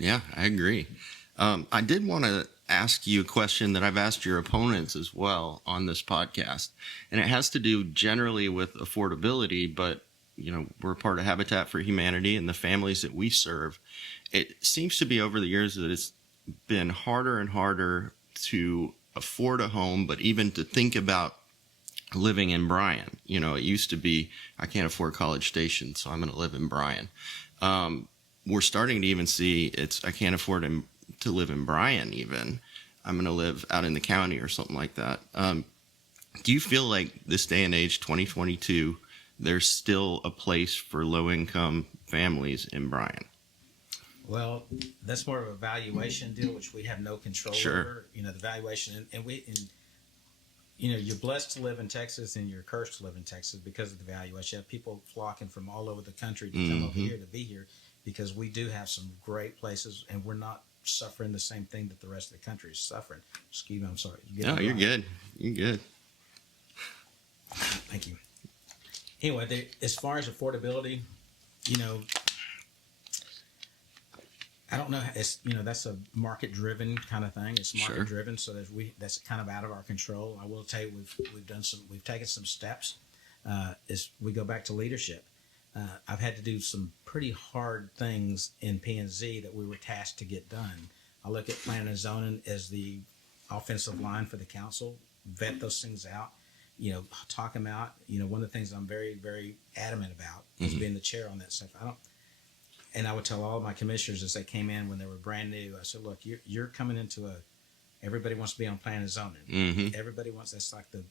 Yeah, I agree. I did want to ask you a question that I've asked your opponents as well on this podcast, and it has to do generally with affordability, but we're part of Habitat for Humanity and the families that we serve. It seems to be over the years that it's been harder and harder to afford a home, but even to think about living in Bryan. It used to be, I can't afford College Station, so I'm going to live in Bryan. We're starting to even see I can't afford to live in Bryan even. I'm going to live out in the county or something like that. Do you feel like this day and age, 2022, there's still a place for low-income families in Bryan? Well, that's more of a valuation deal, which we have no control Sure. over. The valuation, and you're blessed to live in Texas, and you're cursed to live in Texas because of the valuation. You have people flocking from all over the country to come over here to be here because we do have some great places, and we're not suffering the same thing that the rest of the country is suffering. Excuse me, I'm sorry. No, you're good. You're good. Thank you. Anyway, as far as affordability, I don't know. It's that's a market driven kind of thing. It's market driven, so that's kind of out of our control. I will tell you, we've taken some steps. As we go back to leadership, I've had to do some pretty hard things in P&Z that we were tasked to get done. I look at planning and zoning as the offensive line for the council. Vet those things out. Talk them out. One of the things I'm very, very adamant about is being the chair on that stuff. And I would tell all of my commissioners as they came in when they were brand new, I said, look, you're coming into everybody wants to be on planning and zoning. Everybody wants, that's like the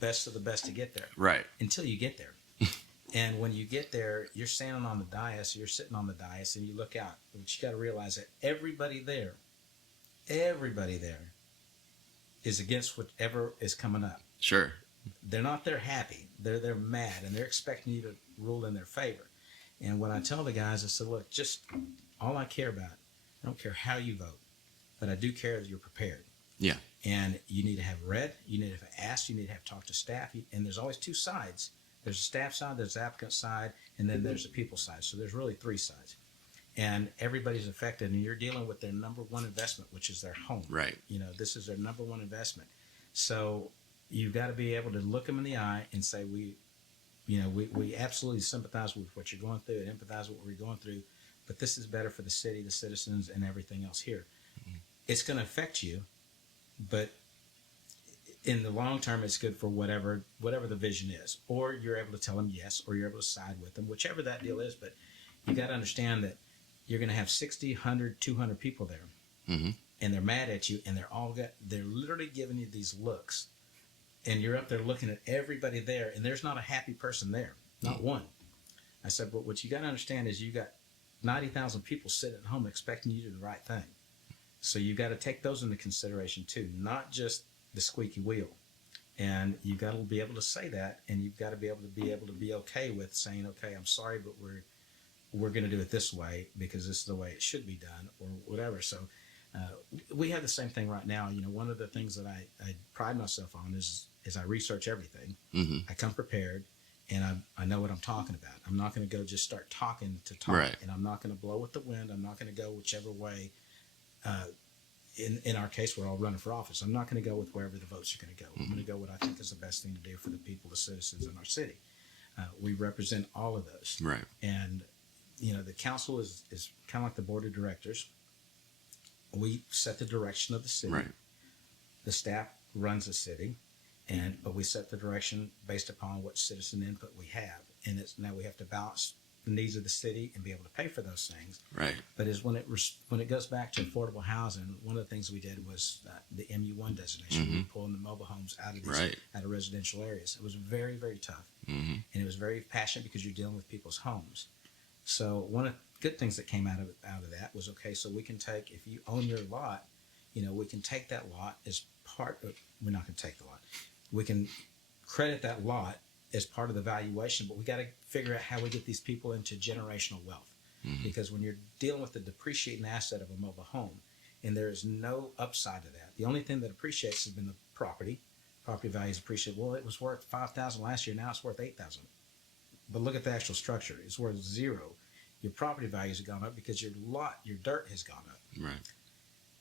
best of the best to get there. Right. Until you get there. And when you get there, you're standing on the dais, you're sitting on the dais, and you look out. But you got to realize that everybody there is against whatever is coming up. Sure. They're not there happy. They're mad, and they're expecting you to rule in their favor. And when I tell the guys, I said, look, just all I care about, I don't care how you vote, but I do care that you're prepared. Yeah. And you need to have read, you need to have asked, you need to have talked to staff. And there's always two sides. There's a staff side, there's the applicant side, and then there's the people side. So there's really three sides. And everybody's affected, and you're dealing with their number one investment, which is their home. Right. This is their number one investment. So you've got to be able to look them in the eye and say, we absolutely sympathize with what you're going through and empathize with what we're going through, but this is better for the city, the citizens, and everything else here. It's going to affect you, but in the long term, it's good for whatever the vision is. Or you're able to tell them yes, or you're able to side with them, whichever that deal is. But you got to understand that you're going to have 60, 100, 200 people there, and they're mad at you, and they're literally giving you these looks. And you're up there looking at everybody there, and there's not a happy person there, not one. I said, but what you got to understand is you got 90,000 people sitting at home expecting you to do the right thing. So you've got to take those into consideration too, not just the squeaky wheel. And you've got to be able to say that, and you've got to be able to be okay with saying, okay, I'm sorry, but we're going to do it this way because this is the way it should be done, or whatever. So we have the same thing right now. One of the things that I pride myself on is I research everything. I come prepared, and I know what I'm talking about. I'm not going to go just start talking to talk, right. And I'm not going to blow with the wind. I'm not going to go whichever way. In our case, we're all running for office. I'm not going to go with wherever the votes are going to go. I'm going to go what I think is the best thing to do for the people, the citizens in our city. We represent all of those. Right. And, the council is kind of like the board of directors. We set the direction of the city. Right. The staff runs the city, but we set the direction based upon what citizen input we have. And now we have to balance the needs of the city and be able to pay for those things. Right. But when it goes back to affordable housing, one of the things we did was the MU1 designation. We were pulling the mobile homes out of out of residential areas. It was very, very tough, and it was very passionate because you're dealing with people's homes. So one of the good things that came out of that was, okay, so we can take, if you own your lot, we can take that lot as part of, we're not going to take the lot. We can credit that lot as part of the valuation, but we got to figure out how we get these people into generational wealth. Because when you're dealing with the depreciating asset of a mobile home, and there is no upside to that, the only thing that appreciates has been the property. Property values appreciate. Well, it was worth $5,000 last year. Now it's worth $8,000. But look at the actual structure. It's worth zero. your property values have gone up because your dirt has gone up. Right.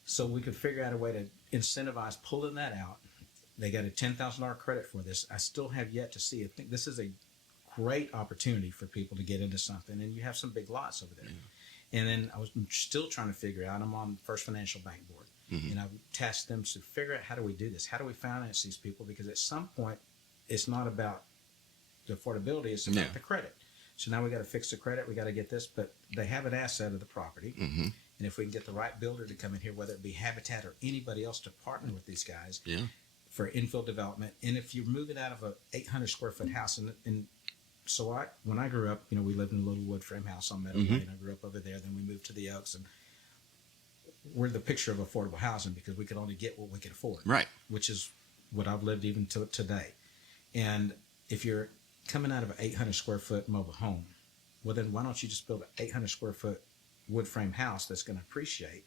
So we could figure out a way to incentivize pulling that out. They got a $10,000 credit for this. I still have yet to see. I think this is a great opportunity for people to get into something, and you have some big lots over there. Yeah. And then I was still trying to figure out, I'm on First Financial Bank Board, and I've tasked them to figure out, how do we do this? How do we finance these people? Because at some point, it's not about the affordability, it's about the credit. So now we got to fix the credit, we got to get this, but they have an asset of the property. And if we can get the right builder to come in here, whether it be Habitat or anybody else to partner with these guys for infill development. And if you're moving out of a 800 square foot house, and so when I grew up, we lived in a little wood frame house on Meadow Way, and I grew up over there. Then we moved to the Oaks, and we're the picture of affordable housing because we could only get what we could afford, right? Which is what I've lived even to today. And if you're coming out of an 800 square foot mobile home, well, then why don't you just build an 800 square foot wood frame house that's going to appreciate?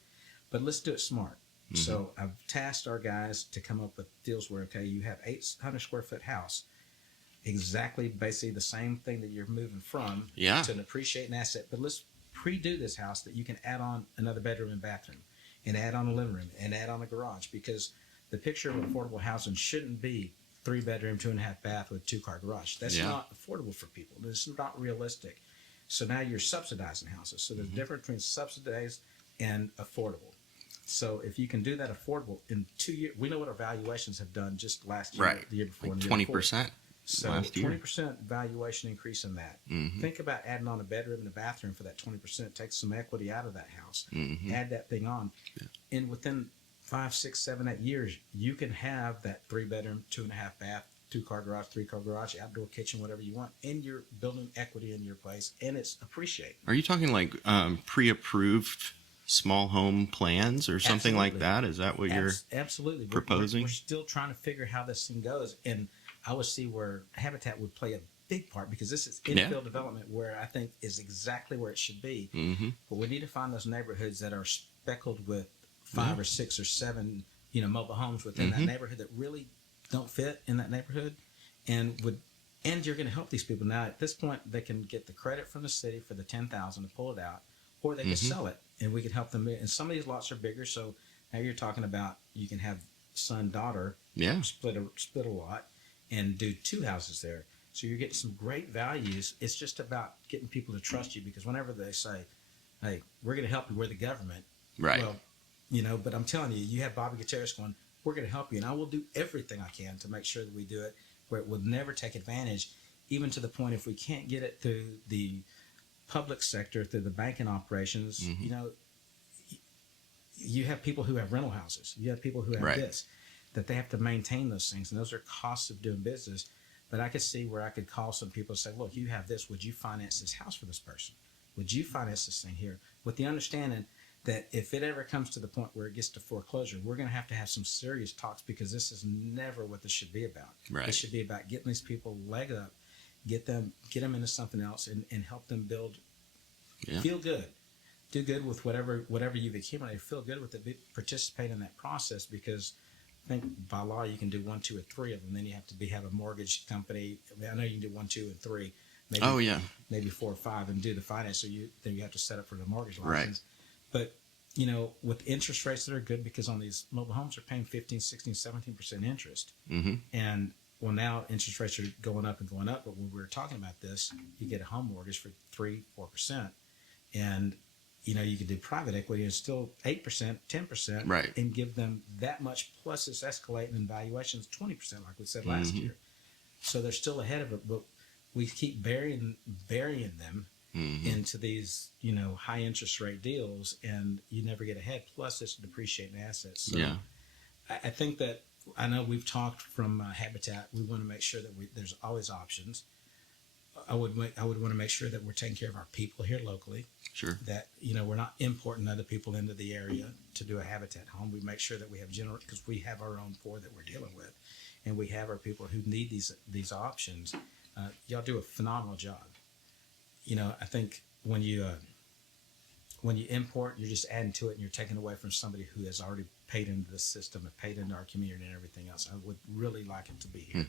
But let's do it smart. So I've tasked our guys to come up with deals where, okay, you have 800 square foot house, exactly basically the same thing that you're moving from to an appreciating asset. But let's pre-do this house that you can add on another bedroom and bathroom, and add on a living room, and add on a garage, because the picture of affordable housing shouldn't be 3-bedroom, 2.5 bath with 2-car garage. That's not affordable for people. It's not realistic. So now you're subsidizing houses. So there's a difference between subsidized and affordable. So if you can do that affordable in 2 years, we know what our valuations have done just last year, the year before, like 20%. So 20% valuation increase in that. Think about adding on a bedroom and a bathroom for that 20%. Take some equity out of that house. Add that thing on, and within 5, 6, 7, 8 years, you can have that 3-bedroom, 2.5 bath, 2-car garage, 3-car garage, outdoor kitchen, whatever you want, and you're building equity in your place, and it's appreciating. Are you talking like pre-approved small home plans or something like that? Is that what you're proposing? We're still trying to figure how this thing goes, and I would see where Habitat would play a big part, because this is infill development where I think is exactly where it should be. But we need to find those neighborhoods that are speckled with 5 or 6 or 7, mobile homes within that neighborhood that really don't fit in that neighborhood, and you're going to help these people. Now at this point, they can get the credit from the city for the $10,000 to pull it out, or they can sell it, and we can help them. And some of these lots are bigger, so now you're talking about you can have son, daughter, split a lot and do 2 houses there. So you're getting some great values. It's just about getting people to trust you, because whenever they say, hey, we're going to help you, we're the government. Right. Well, but I'm telling you, you have Bobby Gutierrez going, we're going to help you, and I will do everything I can to make sure that we do it where it will never take advantage, even to the point if we can't get it through the public sector, through the banking operations. You have people who have rental houses. You have people who have this, that they have to maintain those things, and those are costs of doing business. But I could see where I could call some people and say, look, you have this. Would you finance this house for this person? Would you finance this thing here? With the understanding that if it ever comes to the point where it gets to foreclosure, we're going to have some serious talks, because this is never what this should be about. This should be about getting these people leg up, get them into something else, and help them build, feel good, do good with whatever you've accumulated, feel good with it, participate in that process, because I think by law you can do 1, 2, or 3 of them. Then you have to have a mortgage company. I know you can do 1, 2, and 3. Maybe, maybe 4 or 5, and do the finance. So then you have to set up for the mortgage license. But with interest rates that are good, because on these mobile homes are paying 15, 16, 17% interest, and well, now interest rates are going up and going up. But when we were talking about this, you get a home mortgage for 3, 4%, and you could do private equity and still 8%, 10%, and give them that much, plus it's escalating in valuations 20%, like we said last year. So they're still ahead of it, but we keep burying them into these high interest rate deals, and you never get ahead. Plus it's depreciating assets. So I think that, I know we've talked from Habitat. We want to make sure that there's always options. I would want to make sure that we're taking care of our people here locally. Sure. That we're not importing other people into the area to do a Habitat home. We make sure that we have because we have our own poor that we're dealing with, and we have our people who need these options. Y'all do a phenomenal job. I think when you import, you're just adding to it, and you're taking away from somebody who has already paid into the system and paid into our community and everything else. I would really like it to be here.